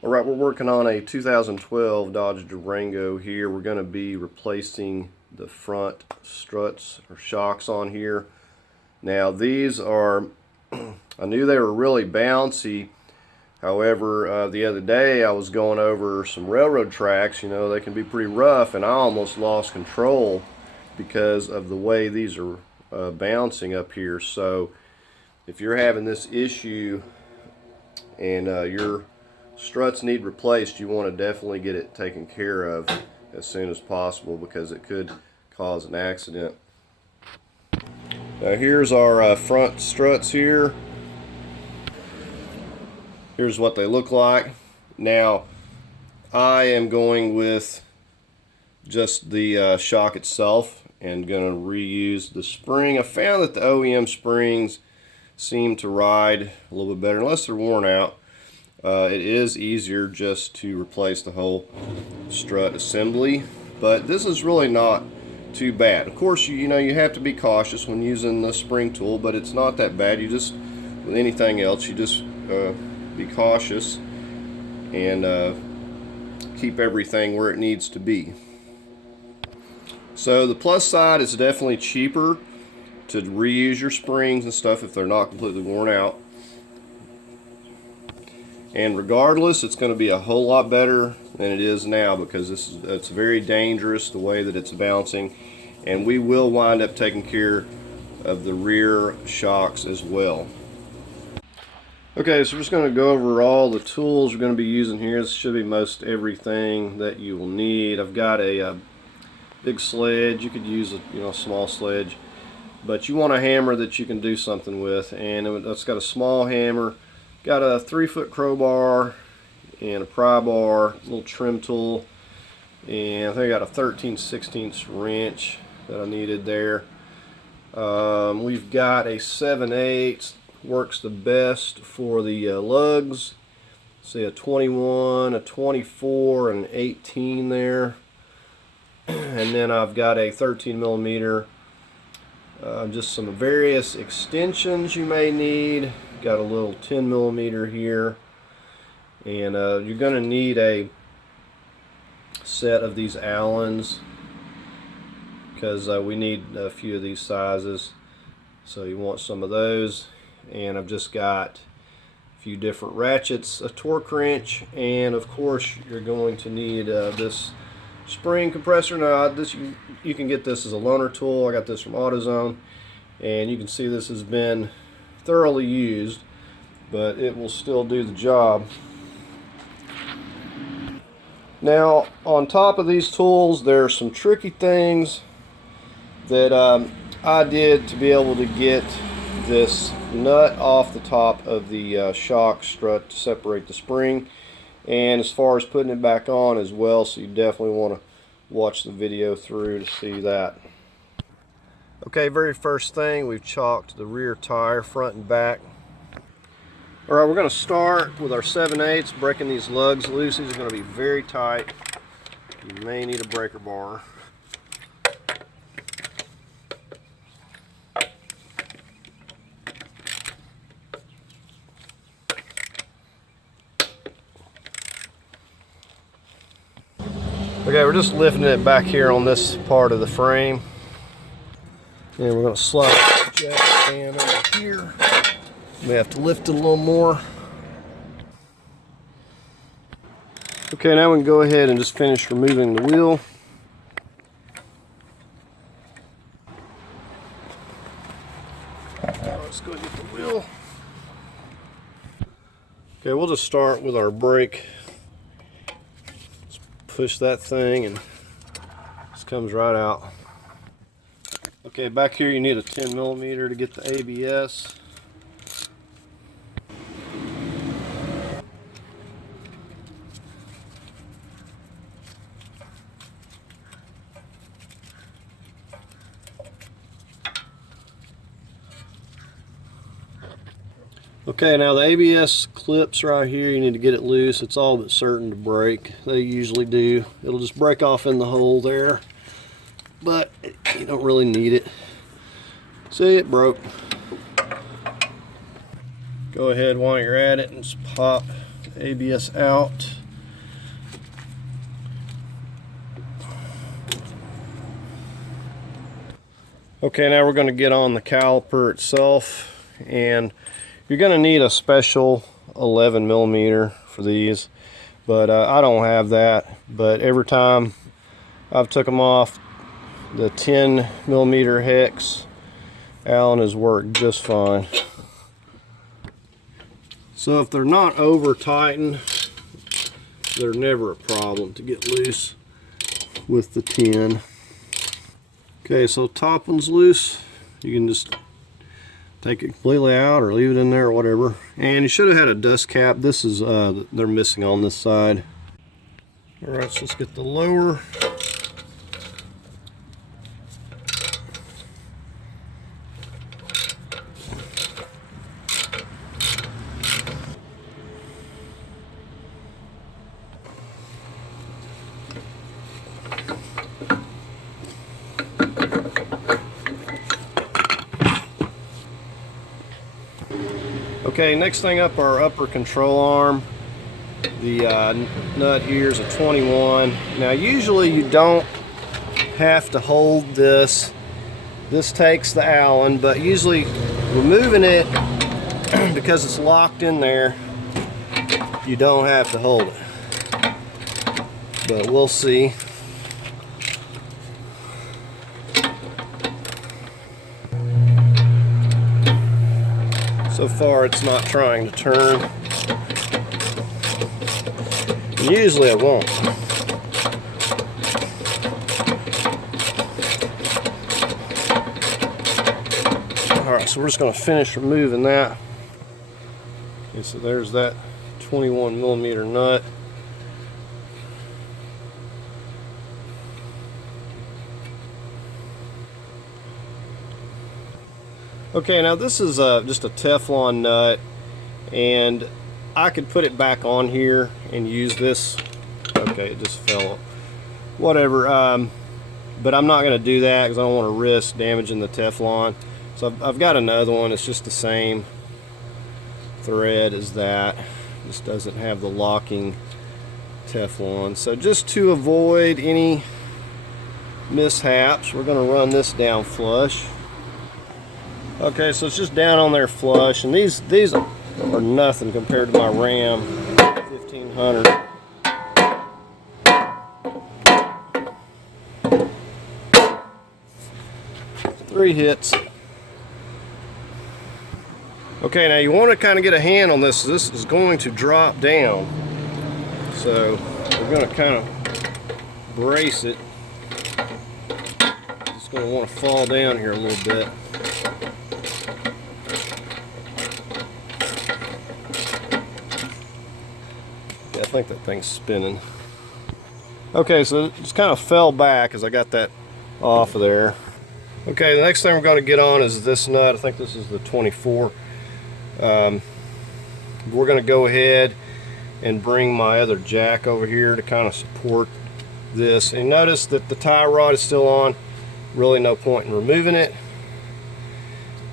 Alright, we're working on a 2012 Dodge Durango here. We're going to be replacing the front struts or shocks on here. Now these are, I knew they were really bouncy. However, the other day I was going over some railroad tracks. You know, they can be pretty rough, and I almost lost control because of the way these are bouncing up here. So if you're having this issue and your struts need replaced, you want to definitely get it taken care of as soon as possible because it could cause an accident. Now here's our front struts here. Here's what they look like. Now I am going with just the shock itself and going to reuse the spring. I found that the OEM springs seem to ride a little bit better unless they're worn out. It is easier just to replace the whole strut assembly, but this is really not too bad. Of course, you know, you have to be cautious when using the spring tool, but it's not that bad. You just, with anything else, you just be cautious and keep everything where it needs to be. So the plus side is definitely cheaper to reuse your springs and stuff if they're not completely worn out. And regardless, it's going to be a whole lot better than it is now because it's very dangerous the way that it's bouncing, and we will wind up taking care of the rear shocks as well. Okay, so we're just going to go over all the tools we're going to be using here. This should be most everything that you will need. I've got a big sledge. You could use a small sledge, but you want a hammer that you can do something with, and that's got a small hammer. Got a 3-foot crowbar and a pry bar, a little trim tool, and I think I got a 13/16 wrench that I needed there. We've got a 7/8, works the best for the lugs. See a 21, a 24, and an 18 there. And then I've got a 13mm, just some various extensions you may need. Got a little 10mm here, and you're going to need a set of these Allens because we need a few of these sizes, so you want some of those. And I've just got a few different ratchets, a torque wrench, and of course you're going to need this spring compressor. Now you can get this as a loaner tool. I got this from AutoZone, and you can see this has been thoroughly used, but it will still do the job. Now on top of these tools, there are some tricky things that I did to be able to get this nut off the top of the shock strut to separate the spring, and as far as putting it back on as well, so you definitely want to watch the video through to see that. Okay, very first thing, we've chalked the rear tire front and back. Alright, we're going to start with our 7/8, breaking these lugs loose. These are going to be very tight. You may need a breaker bar. Okay, we're just lifting it back here on this part of the frame. And we're going to slide the jack stand over here. We have to lift it a little more. Okay, now we can go ahead and just finish removing the wheel. Let's go get the wheel. Okay, we'll just start with our brake. Let's push that thing and this comes right out. Okay, back here you need a 10mm to get the ABS. Okay, now the ABS clips right here, you need to get it loose. It's all but certain to break. They usually do. It'll just break off in the hole there, but you don't really need it. See, it broke. Go ahead while you're at it and just pop ABS out. Okay, now we're going to get on the caliper itself, and you're going to need a special 11mm for these, but I don't have that. But every time I've took them off, the 10mm hex Allen has worked just fine. So if they're not over tightened, they're never a problem to get loose with the 10. Okay, so top one's loose. You can just take it completely out or leave it in there or whatever. And you should have had a dust cap. This is, they're missing on this side. All right, so let's get the lower. Okay, next thing up, our upper control arm. The nut here is a 21. Now usually you don't have to hold this. This takes the Allen, but usually removing it, because it's locked in there, you don't have to hold it. But we'll see. So far it's not trying to turn. Usually it won't. Alright, so we're just going to finish removing that. Okay, so there's that 21mm nut. Okay, now this is just a Teflon nut, and I could put it back on here and use this. Okay, it just fell up. Whatever, but I'm not going to do that because I don't want to risk damaging the Teflon. So I've got another one. It's just the same thread as that. Just doesn't have the locking Teflon. So just to avoid any mishaps, we're going to run this down flush. Okay, so it's just down on there flush, and these are nothing compared to my Ram 1500. Three hits. Okay, now you want to kind of get a hand on this. This is going to drop down, so we're going to kind of brace it. It's going to want to fall down here a little bit. I think that thing's spinning. Okay, so it just kind of fell back as I got that off of there. Okay, the next thing we're going to get on is this nut. I think this is the 24. We're going to go ahead and bring my other jack over here to kind of support this. And notice that the tie rod is still on. Really no point in removing it.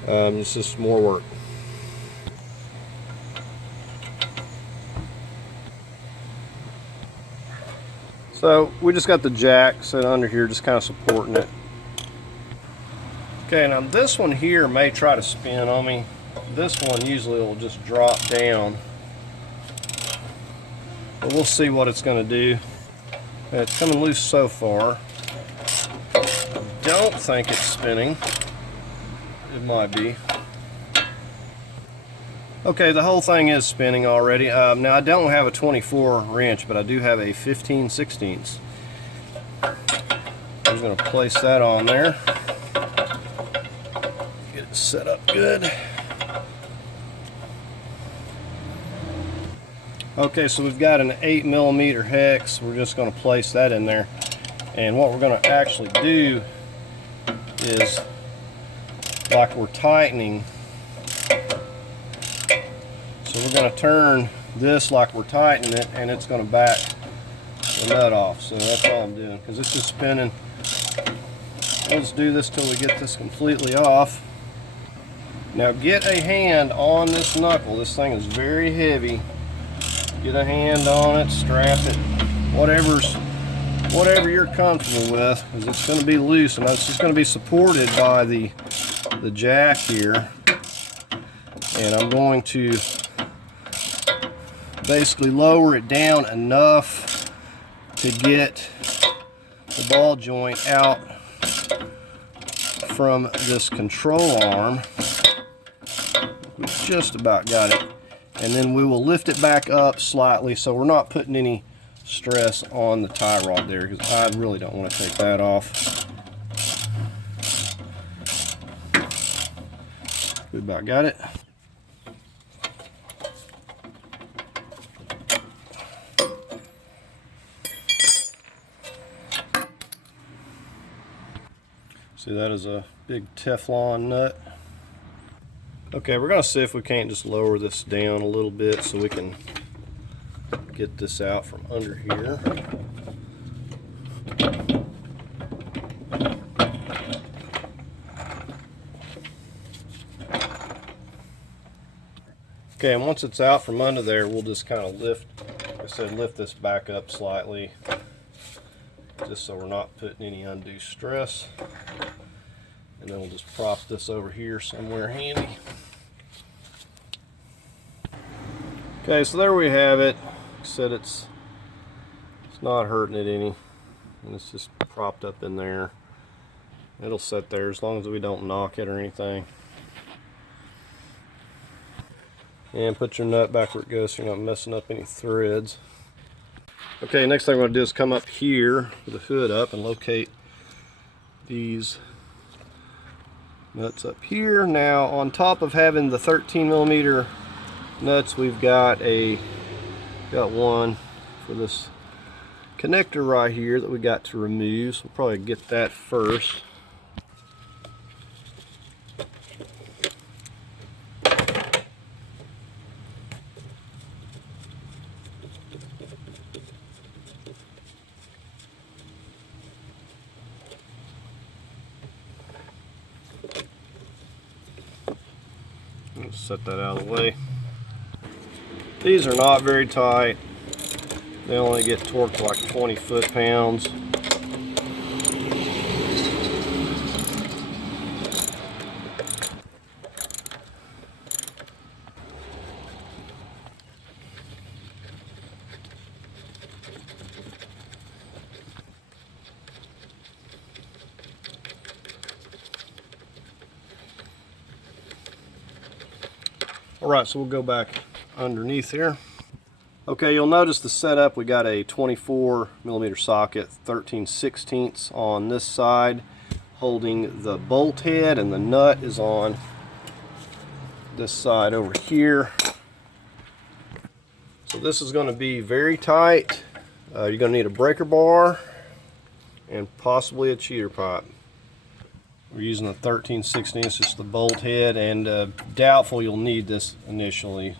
It's just more work. So we just got the jack set under here, just kind of supporting it. Okay, now this one here may try to spin on me. This one usually will just drop down. But we'll see what it's going to do. It's coming loose so far. I don't think it's spinning. It might be. Okay, the whole thing is spinning already. Now I don't have a 24 wrench, but I do have a 15/16. I'm just going to place that on there. Get it set up good. Okay, so we've got an 8mm hex. We're just going to place that in there. And what we're going to actually do is, like we're tightening, so we're going to turn this like we're tightening it, and it's going to back the nut off. So that's all I'm doing, because it's just spinning. Let's do this till we get this completely off. Now get a hand on this knuckle. This thing is very heavy. get a hand on it, strap it, whatever you're comfortable with, because it's going to be loose, and it's just going to be supported by the jack here. And I'm going to basically lower it down enough to get the ball joint out from this control arm. We just about got it. And then we will lift it back up slightly so we're not putting any stress on the tie rod there, because I really don't want to take that off. We about got it. See, that is a big Teflon nut. Okay, we're going to see if we can't just lower this down a little bit so we can get this out from under here. Okay, and once it's out from under there, we'll just kind of lift this back up slightly, just so we're not putting any undue stress. And then we'll just prop this over here somewhere handy. Okay, so there we have it. Like I said, it's not hurting it any, and it's just propped up in there. It'll sit there as long as we don't knock it or anything. And put your nut back where it goes so you're not messing up any threads. Okay, next thing I'm going to do is come up here with the hood up and locate these nuts up here. Now, on top of having the 13mm nuts, we've got one for this connector right here that we got to remove. So we'll probably get that first. Let's set that out of the way. These are not very tight. They only get torqued like 20 foot-pounds. Alright, so we'll go back underneath here. Okay, you'll notice the setup. We got a 24mm socket, 13/16 on this side, holding the bolt head, and the nut is on this side over here. So this is going to be very tight. You're going to need a breaker bar and possibly a cheater pipe. We're using a 13/16, just the bolt head, and doubtful you'll need this initially.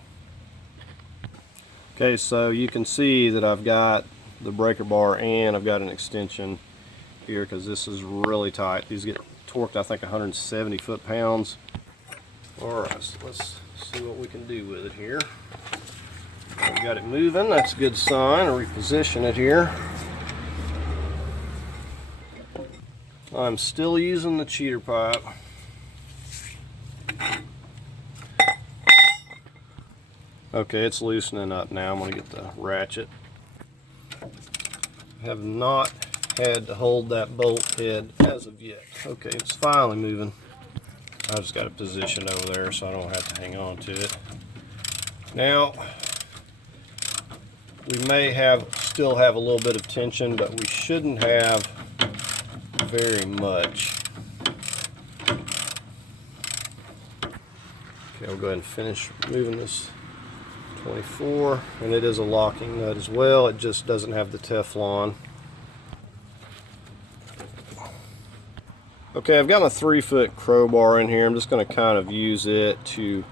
Okay, so you can see that I've got the breaker bar and I've got an extension here because this is really tight. These get torqued, I think, 170 foot-pounds. Alright, so let's see what we can do with it here. I've got it moving, that's a good sign. I'll reposition it here. I'm still using the cheater pipe. Okay, it's loosening up now. I'm going to get the ratchet. I have not had to hold that bolt head as of yet. Okay, it's finally moving. I just got it positioned over there so I don't have to hang on to it. Now, we may still have a little bit of tension, but we shouldn't have very much. Okay, I'll go ahead and finish moving this 24, and it is a locking nut as well. It just doesn't have the Teflon. Okay, I've got my 3-foot crowbar in here. I'm just going to kind of use it to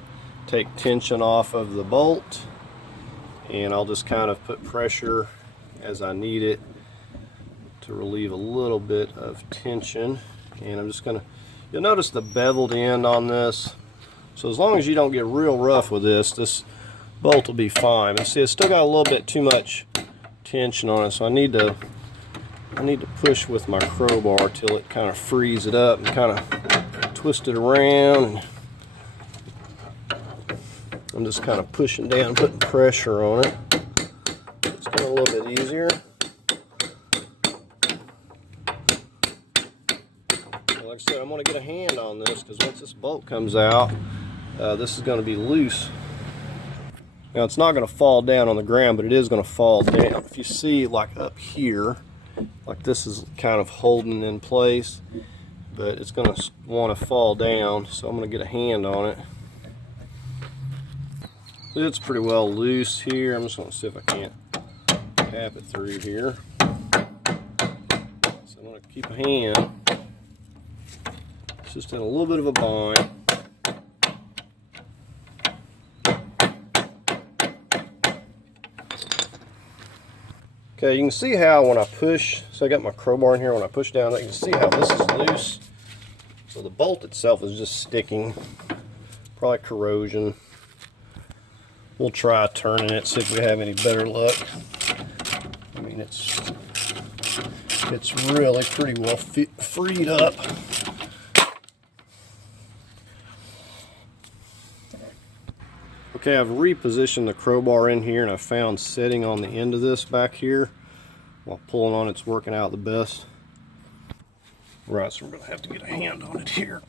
take tension off of the bolt, and I'll just kind of put pressure as I need it to relieve a little bit of tension. And I'm just going to, you'll notice the beveled end on this. So as long as you don't get real rough with this bolt will be fine. And see, it's still got a little bit too much tension on it, so I need to push with my crowbar till it kind of frees it up and kind of twist it around. And I'm just kind of pushing down, putting pressure on it. It's getting a little bit easier. Like I said, I'm going to get a hand on this because once this bolt comes out, this is going to be loose. Now it's not going to fall down on the ground, but it is going to fall down. If you see, like up here, like this is kind of holding in place, but it's going to want to fall down, so I'm going to get a hand on it. It's pretty well loose here. I'm just going to see if I can't tap it through here. So I'm going to keep a hand. It's just in a little bit of a bind. Okay, you can see how when I push, so I got my crowbar in here, when I push down, you can see how this is loose. So the bolt itself is just sticking, probably corrosion. We'll try turning it, see if we have any better luck. I mean, it's really pretty well freed up. Okay, I've repositioned the crowbar in here, and I found setting on the end of this back here while pulling on it's working out the best. Right, so we're going to have to get a hand on it here.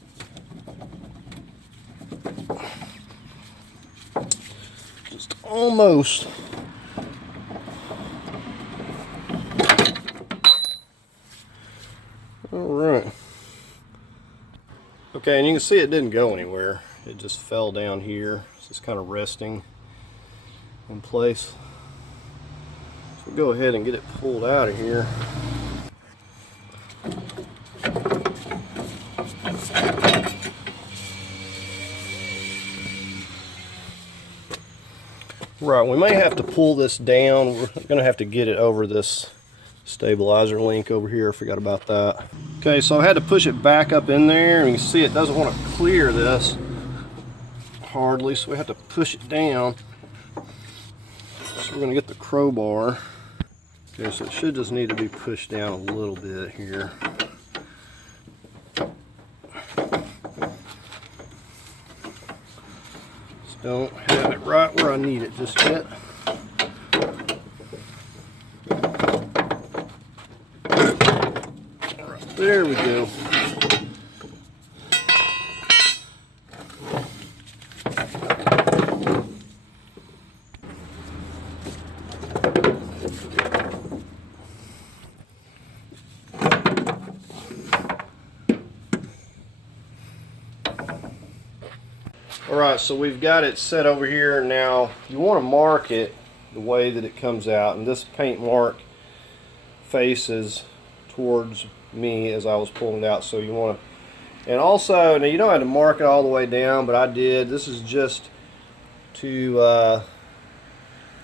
Just almost. Alright. Okay, and you can see it didn't go anywhere. It just fell down here. It's just kind of resting in place. So we'll go ahead and get it pulled out of here. Right, we may have to pull this down. We're going to have to get it over this stabilizer link over here. I forgot about that. Okay, so I had to push it back up in there, and you can see it doesn't want to clear this hardly, so we have to push it down. So we're going to get the crowbar. Okay, so it should just need to be pushed down a little bit here. Just don't have it right where I need it just yet. Right, there we go. Alright, so we've got it set over here. Now you want to mark it the way that it comes out, and this paint mark faces towards me as I was pulling it out, so you want to, and also, now you don't have to mark it all the way down, but I did. This is just to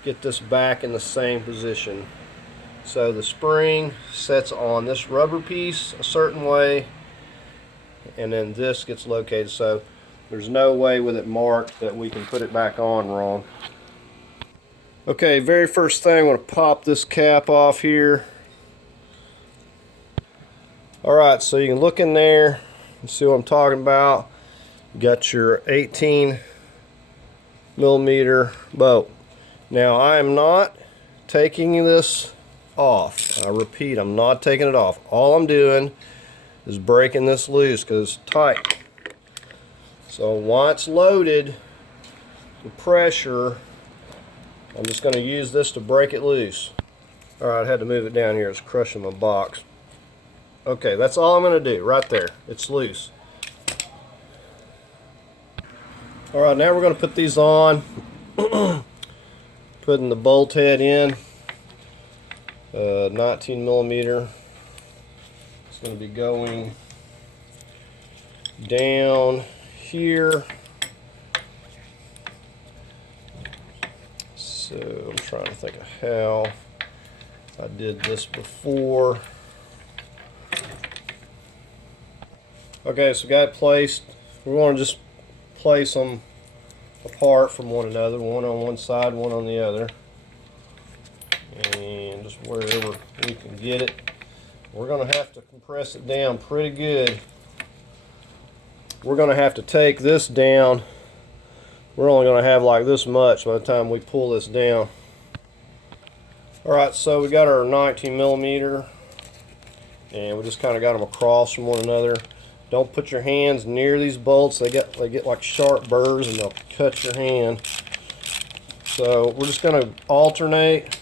get this back in the same position. So the spring sets on this rubber piece a certain way, and then this gets located, so there's no way with it marked that we can put it back on wrong. Okay, very first thing, I want to pop this cap off here. Alright, so you can look in there and see what I'm talking about. You got your 18 millimeter bolt. Now I am not taking this off. I repeat, I'm not taking it off. All I'm doing is breaking this loose because it's tight. So while it's loaded, the pressure, I'm just going to use this to break it loose. Alright, I had to move it down here. It's crushing my box. Okay, that's all I'm going to do right there. It's loose. Alright, now we're going to put these on. Putting the bolt head in. 19 millimeter. It's going to be going down here. So I'm trying to think of how I did this before. Okay, so got it placed. We want to just place them apart from one another, one on one side, one on the other, and just wherever we can get it. We're going to have to compress it down pretty good. We're going to have to take this down. We're only going to have like this much by the time we pull this down. Alright, so we got our 19 millimeter, and we just kind of got them across from one another. Don't put your hands near these bolts. They get like sharp burrs and they'll cut your hand. So we're just going to alternate.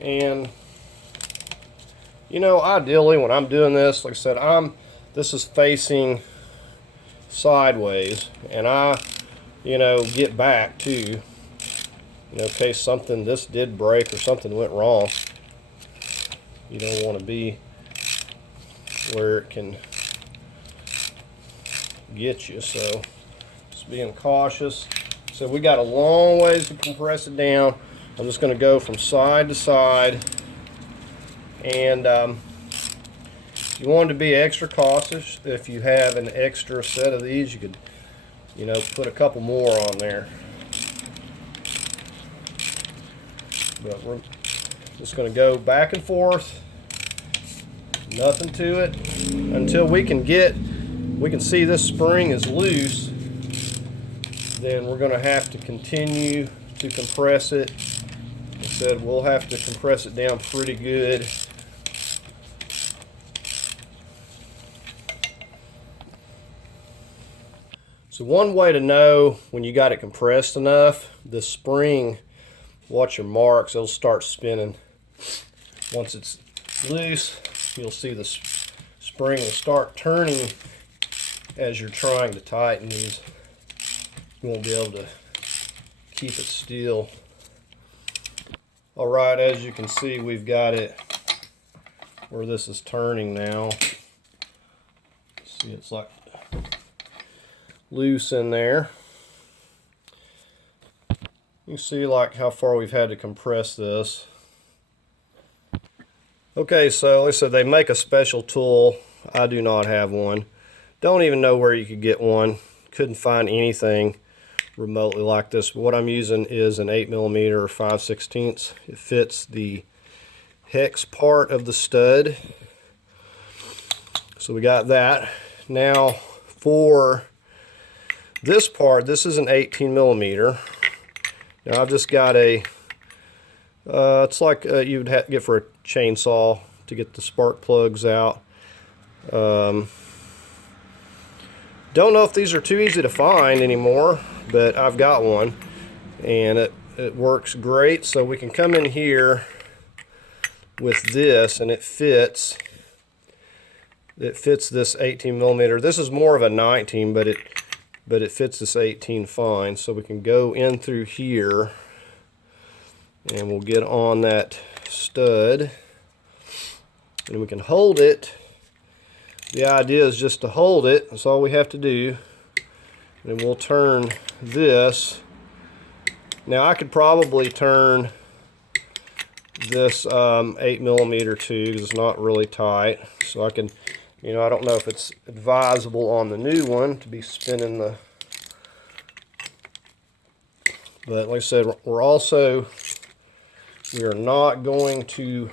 And you know, ideally when I'm doing this, like I said, this is facing sideways, and I, you know, get back too, you know, in case this did break or something went wrong. You don't want to be where it can get you, so just being cautious. So we got a long ways to compress it down. I'm just going to go from side to side, and you want to be extra cautious. If you have an extra set of these, you could, you know, put a couple more on there. But we're just going to go back and forth, nothing to it, until we can see this spring is loose. Then we're going to have to continue to compress it. Like I said, we'll have to compress it down pretty good. So one way to know when you got it compressed enough, the spring, watch your marks, it'll start spinning. Once it's loose, you'll see the spring will start turning as you're trying to tighten these. You won't be able to keep it still. Alright, as you can see, we've got it where this is turning now. See, it's like loose in there. You can see like how far we've had to compress this. Okay, so like I said, they make a special tool. I do not have one. Don't even know where you could get one. Couldn't find anything remotely like this. But what I'm using is an 8mm or 5/16. It fits the hex part of the stud. So we got that. Now for this part, this is an 18mm. Now I've just got a, it's like you would have to get for a chainsaw to get the spark plugs out. Don't know if these are too easy to find anymore, but I've got one, and it works great. So we can come in here with this, and it fits this 18mm. This is more of a 19, but it fits this 18 fine. So we can go in through here, and we'll get on that stud, and we can hold it. The idea is just to hold it. That's all we have to do. And we'll turn this. Now I could probably turn this 8mm too, because it's not really tight. So I can, you know, I don't know if it's advisable on the new one to be spinning the, but like I said, we are not going to,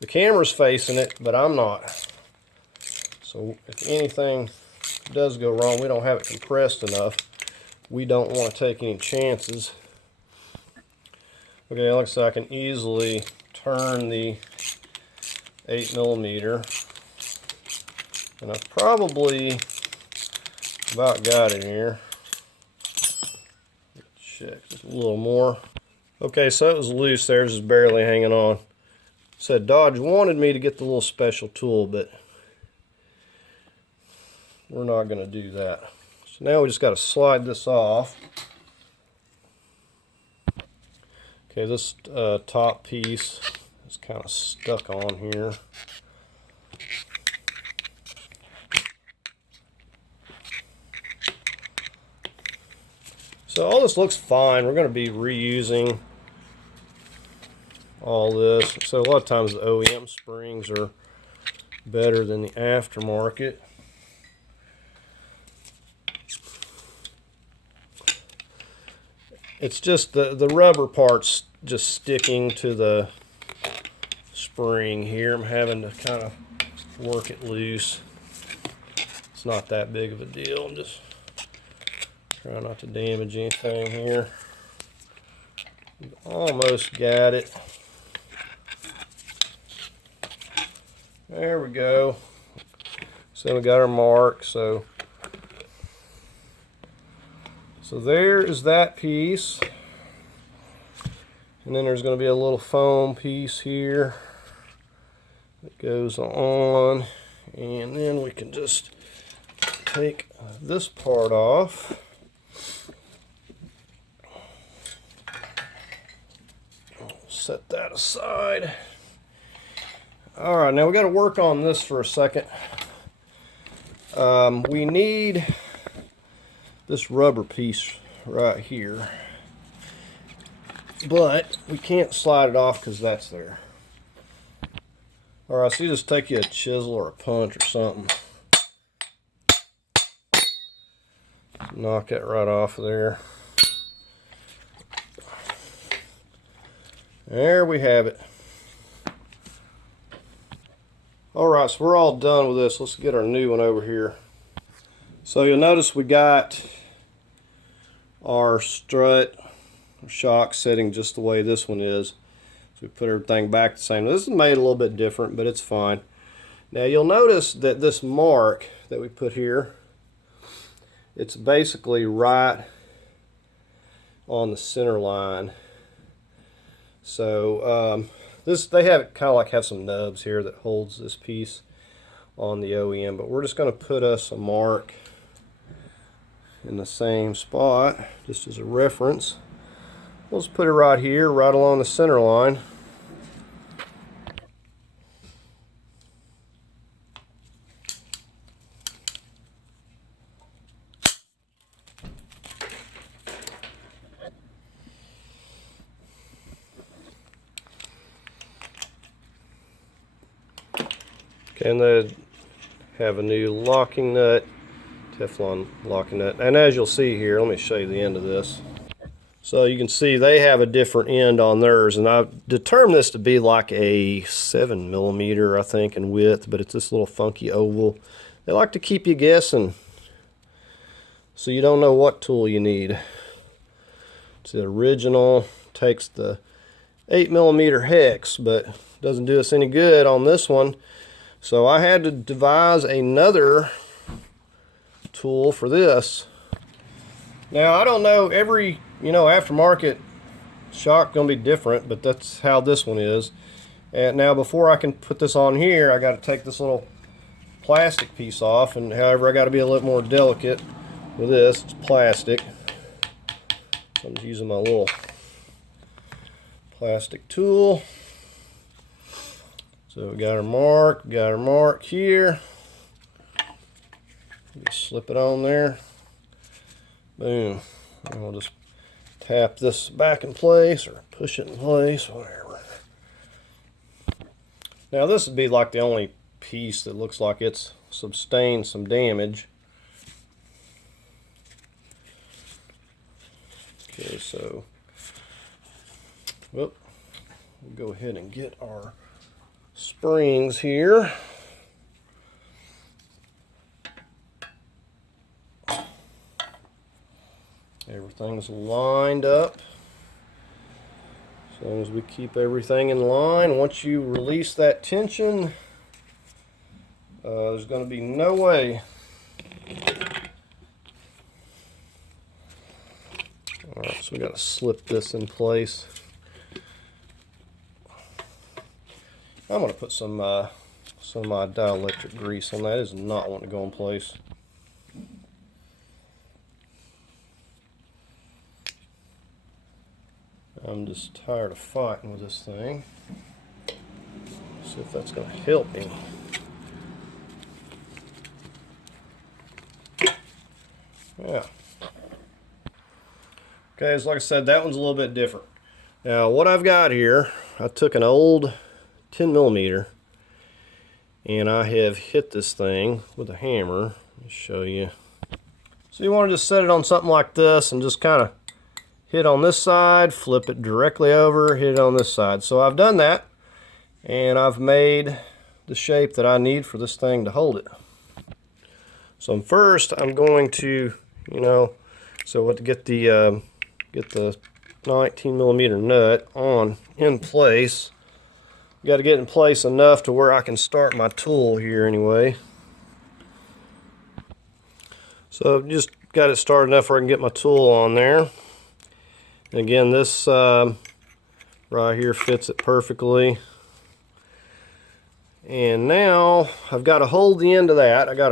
the camera's facing it, but I'm not. So if anything does go wrong, we don't have it compressed enough. We don't want to take any chances. Okay, like I said, I can easily turn the 8mm, and I've probably about got it here. Check just a little more. Okay, so it was loose there, just barely hanging on. Said Dodge wanted me to get the little special tool, but we're not going to do that. So now we just got to slide this off. Okay, this top piece is kind of stuck on here. So all this looks fine. We're going to be reusing all this. So a lot of times the OEM springs are better than the aftermarket. it's just the rubber part's just sticking to the spring here. I'm having to kind of work it loose. It's not that big of a deal. I'm just trying not to damage anything here. We've almost got it. There we go. So we got our mark. So there is that piece. And then there's going to be a little foam piece here that goes on. And then we can just take this part off. Set that aside. All right, now we got to work on this for a second. We need this rubber piece right here, but we can't slide it off because that's there. All right, so you just take you a chisel or a punch or something. Knock that right off of there. There we have it. All right, so we're all done with this. Let's get our new one over here. So you'll notice we got our strut shock setting just the way this one is. So we put everything back the same. This is made a little bit different, but it's fine. Now you'll notice that this mark that we put here, it's basically right on the center line. So they have kind of like have some nubs here that holds this piece on the OEM, but we're just going to put us a mark in the same spot just as a reference. We'll just put it right here, right along the center line. Okay, and they have a new locking nut, Teflon locking nut. And as you'll see here, let me show you the end of this. So you can see they have a different end on theirs, and I've determined this to be like a 7mm, I think, in width, but it's this little funky oval. They like to keep you guessing, so you don't know what tool you need. It's the original, takes the 8mm hex, but doesn't do us any good on this one. So I had to devise another tool for this. Now I don't know, every aftermarket shock gonna be different, but that's how this one is. And now before I can put this on here, I got to take this little plastic piece off, and however I got to be a little more delicate with this. It's plastic. So I'm just using my little plastic tool. So we got our mark here. Just slip it on there. Boom. And we'll just tap this back in place or push it in place, whatever. Now this would be like the only piece that looks like it's sustained some damage. Okay, so we'll go ahead and get our springs here. Everything's lined up. As long as we keep everything in line, once you release that tension, there's going to be no way. Alright, so we got to slip this in place. I'm going to put some of my dielectric grease on that. It does not want to go in place. I'm just tired of fighting with this thing. See if that's going to help me. Yeah. Okay, so like I said, that one's a little bit different. Now what I've got here, I took an old 10mm and I have hit this thing with a hammer. Let me show you. So you want to just set it on something like this and just kind of hit on this side, flip it directly over, hit it on this side. So I've done that, and I've made the shape that I need for this thing to hold it. So first I'm going to, so to get the 19mm nut on in place. You got to get in place enough to where I can start my tool here anyway. So just got it started enough where I can get my tool on there. And again, this right here fits it perfectly. And now I've got to hold the end of that. I got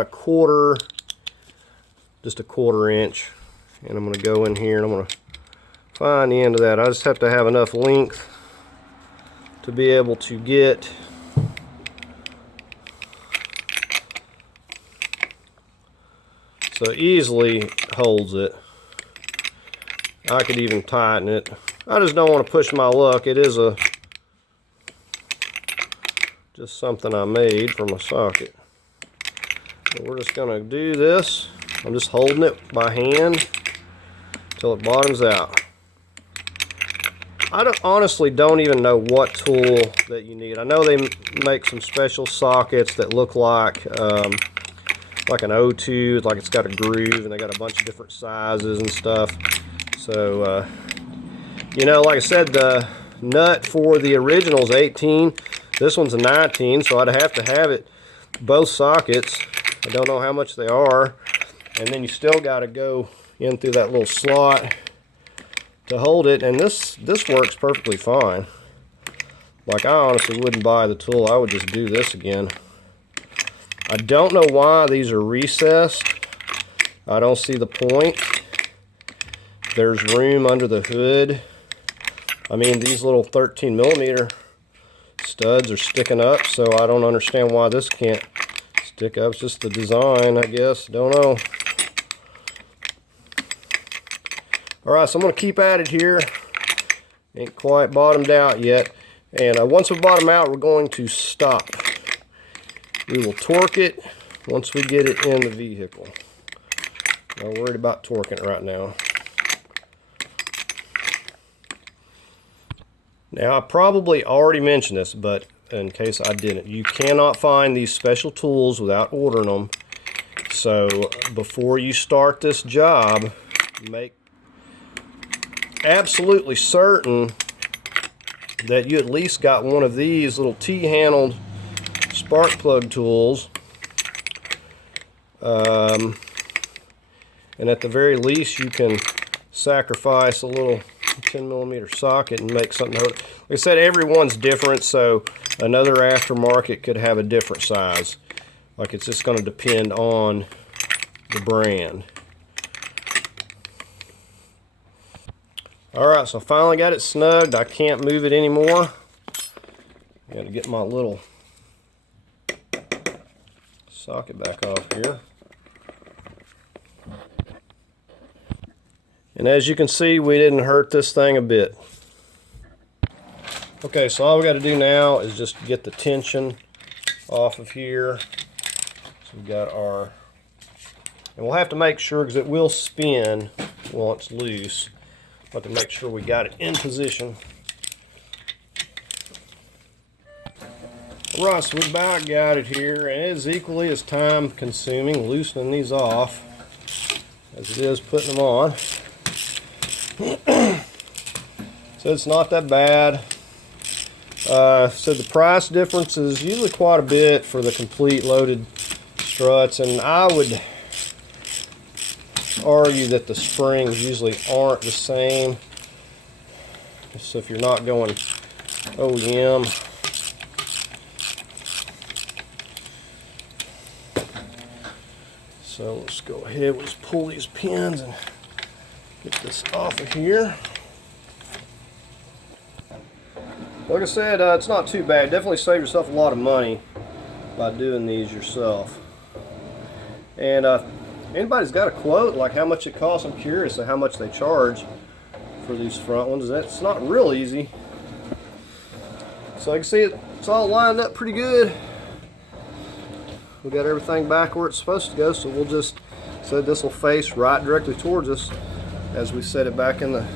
just a quarter inch, and I'm going to go in here and I'm going to find the end of that. I just have to have enough length to be able to get so it easily holds it. I could even tighten it. I just don't want to push my luck. It is just something I made from a socket. So we're just going to do this. I'm just holding it by hand until it bottoms out. I honestly don't even know what tool that you need. I know they make some special sockets that look like an O2, like it's got a groove, and they got a bunch of different sizes and stuff. So, like I said, the nut for the original is 18. This one's a 19, so I'd have to have it both sockets. I don't know how much they are. And then you still got to go in through that little slot to hold it, and this works perfectly fine. Like, I honestly wouldn't buy the tool. I would just do this again. I don't know why these are recessed. I don't see the point. There's room under the hood. I mean, these little 13mm studs are sticking up, so I don't understand why this can't stick up. It's just the design, I guess. Don't know. Alright, so I'm going to keep at it here. Ain't quite bottomed out yet. And once we bottom out, we're going to stop. We will torque it once we get it in the vehicle. Not worried about torquing it right now. Now, I probably already mentioned this, but in case I didn't, you cannot find these special tools without ordering them. So before you start this job, make absolutely certain that you at least got one of these little T-handled spark plug tools. And at the very least, you can sacrifice a little 10mm socket and make something hold it. Like I said, everyone's different, so another aftermarket could have a different size. Like, it's just going to depend on the brand. Alright, so I finally got it snugged. I can't move it anymore. I got to get my little socket back off here. And as you can see, we didn't hurt this thing a bit. Okay, so all we got to do now is just get the tension off of here. So we've got our, and we'll have to make sure, because it will spin while it's loose. We'll have to make sure we got it in position. Alright, so we about got it here, and it is equally as time consuming loosening these off as it is putting them on. So it's not that bad. So the price difference is usually quite a bit for the complete loaded struts, and I would argue that the springs usually aren't the same. So if you're not going OEM, so let's go ahead, let's pull these pins and get this off of here. Like I said, it's not too bad. Definitely save yourself a lot of money by doing these yourself. And anybody's got a quote, like how much it costs? I'm curious of how much they charge for these front ones. It's not real easy. So you can see it's all lined up pretty good. We got everything back where it's supposed to go, so we'll just set this will face right directly towards us as we set it back in the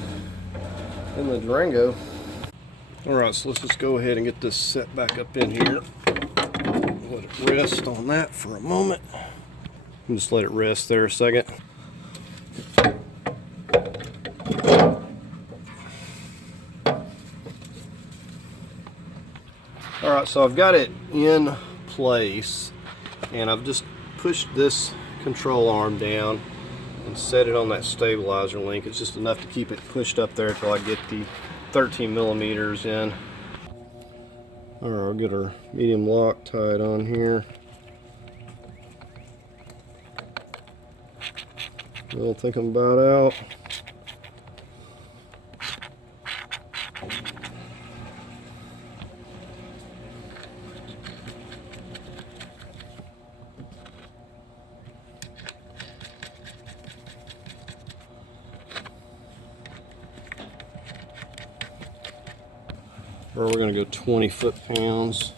in the Durango. Alright, so let's just go ahead and get this set back up in here. Let it rest on that for a moment. And just let it rest there a second. Alright, so I've got it in place, and I've just pushed this control arm down and set it on that stabilizer link. It's just enough to keep it pushed up there until I get the 13 millimeters in. Alright, I'll get our medium Loctite on here. I don't think I'm about out. Or we're going to go 20 foot-pounds.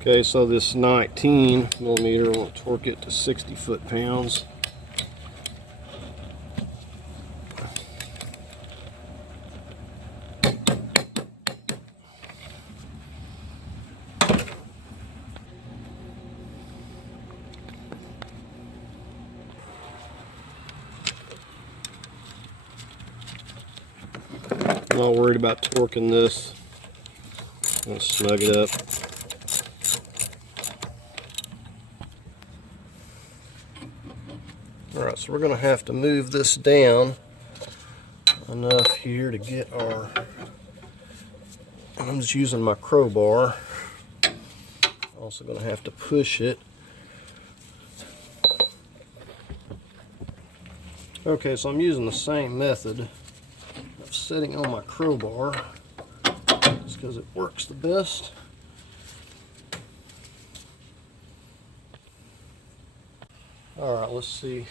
Okay, so this 19 millimeter, we'll torque it to 60 foot-pounds. I'm not worried about torquing this. I'm going to snug it up. Alright, so we're going to have to move this down enough here to get our, I'm just using my crowbar. Also going to have to push it. Okay, so I'm using the same method of setting on my crowbar just because it works the best. Alright, let's see.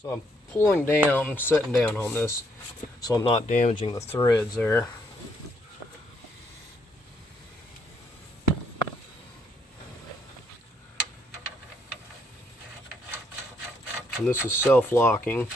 So I'm pulling down, setting down on this so I'm not damaging the threads there. And this is self-locking.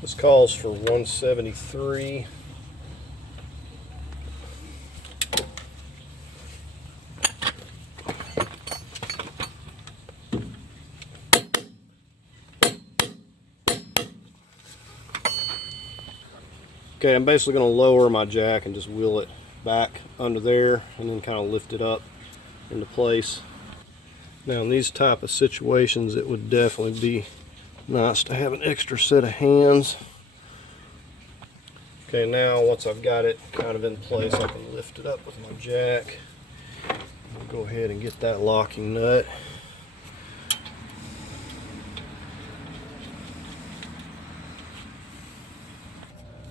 This calls for 173. Okay, I'm basically going to lower my jack and just wheel it back under there and then kind of lift it up into place. Now in these type of situations it would definitely be nice to have an extra set of hands. Okay, now once I've got it kind of in place, I can lift it up with my jack. I'll go ahead and get that locking nut.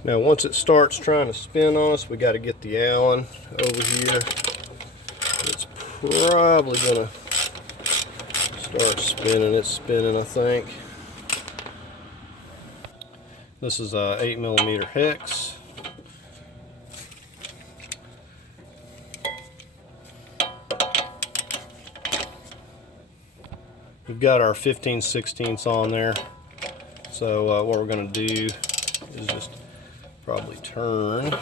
Now once it starts trying to spin on us, we got to get the Allen over here. It's probably going to start spinning. It's spinning, I think. This is a 8mm hex. We've got our 15/16 on there. So what we're going to do is just probably turn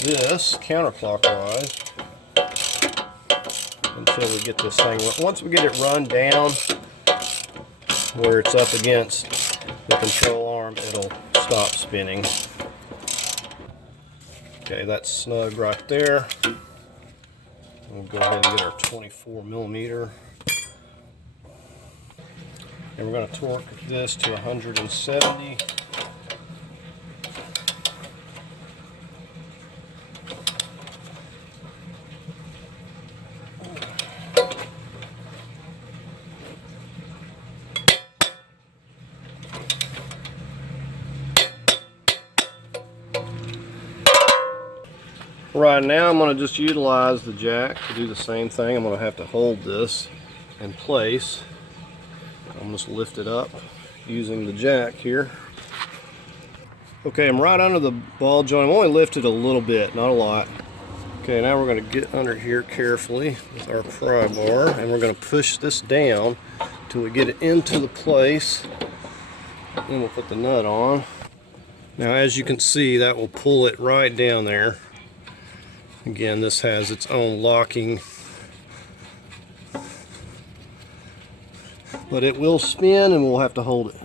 this counterclockwise until we get this thing. Once we get it run down where it's up against the control arm, it'll stop spinning. Okay, that's snug right there. We'll go ahead and get our 24 millimeter. And we're going to torque this to 170. Right now I'm going to just utilize the jack to do the same thing. I'm going to have to hold this in place. I'm just lift it up using the jack here. Okay, I'm right under the ball joint. I'm only lifted a little bit, not a lot. Okay, now we're going to get under here carefully with our pry bar, and we're going to push this down till we get it into the place. Then we'll put the nut on. Now as you can see, that will pull it right down there. Again, this has its own locking, but it will spin and we'll have to hold it.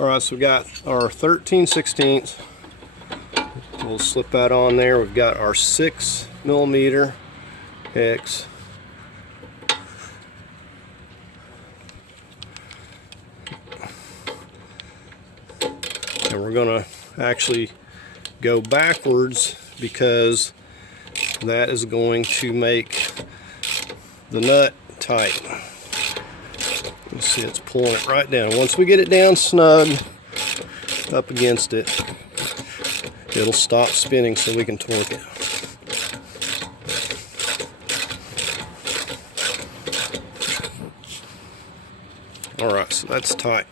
Alright, so we got our 13/16. We'll slip that on there. We've got our 6 millimeter hex. And we're going to actually go backwards because that is going to make the nut tight. You see it's pulling it right down. Once we get it down snug up against it, it'll stop spinning so we can torque it. Alright, so that's tight.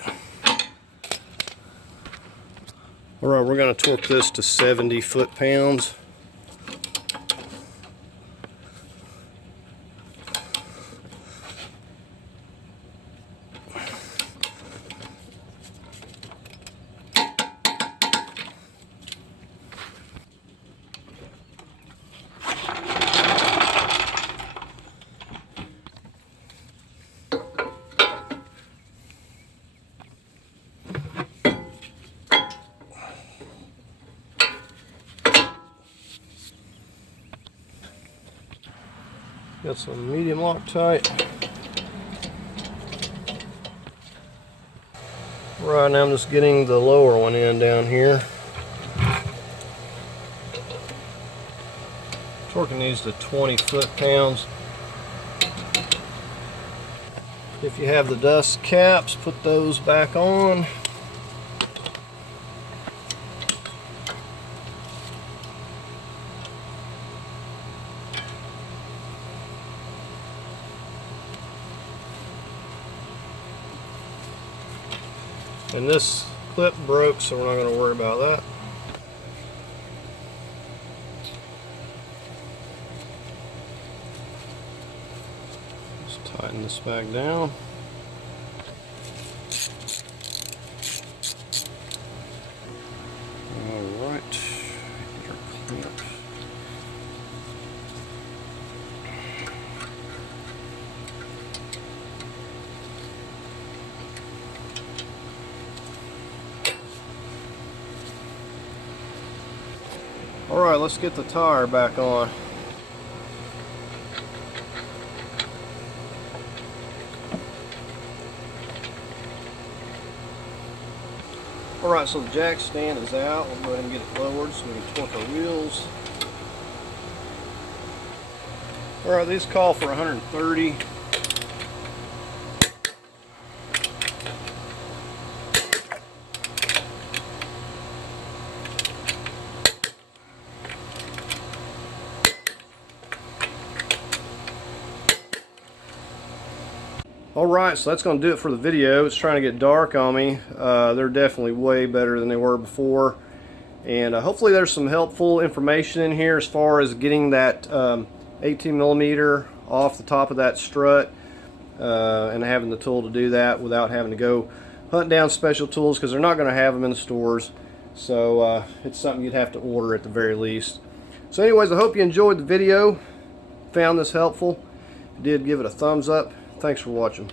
Alright, we're going to torque this to 70 foot-pounds. Got some medium Loctite. Right now I'm just getting the lower one in down here. Torquing these to 20 foot-pounds. If you have the dust caps, put those back on. And this clip broke, so we're not going to worry about that. Just tighten this back down. Alright, get our clamp. Alright, let's get the tire back on. Alright, so the jack stand is out. We'll go ahead and get it lowered so we can torque our wheels. Alright, these call for 130. Alright, so that's going to do it for the video. It's trying to get dark on me. They're definitely way better than they were before. And hopefully there's some helpful information in here as far as getting that 18 millimeter off the top of that strut and having the tool to do that without having to go hunt down special tools, because they're not going to have them in the stores. So it's something you'd have to order at the very least. So anyways, I hope you enjoyed the video, found this helpful. If you did, give it a thumbs up. Thanks for watching.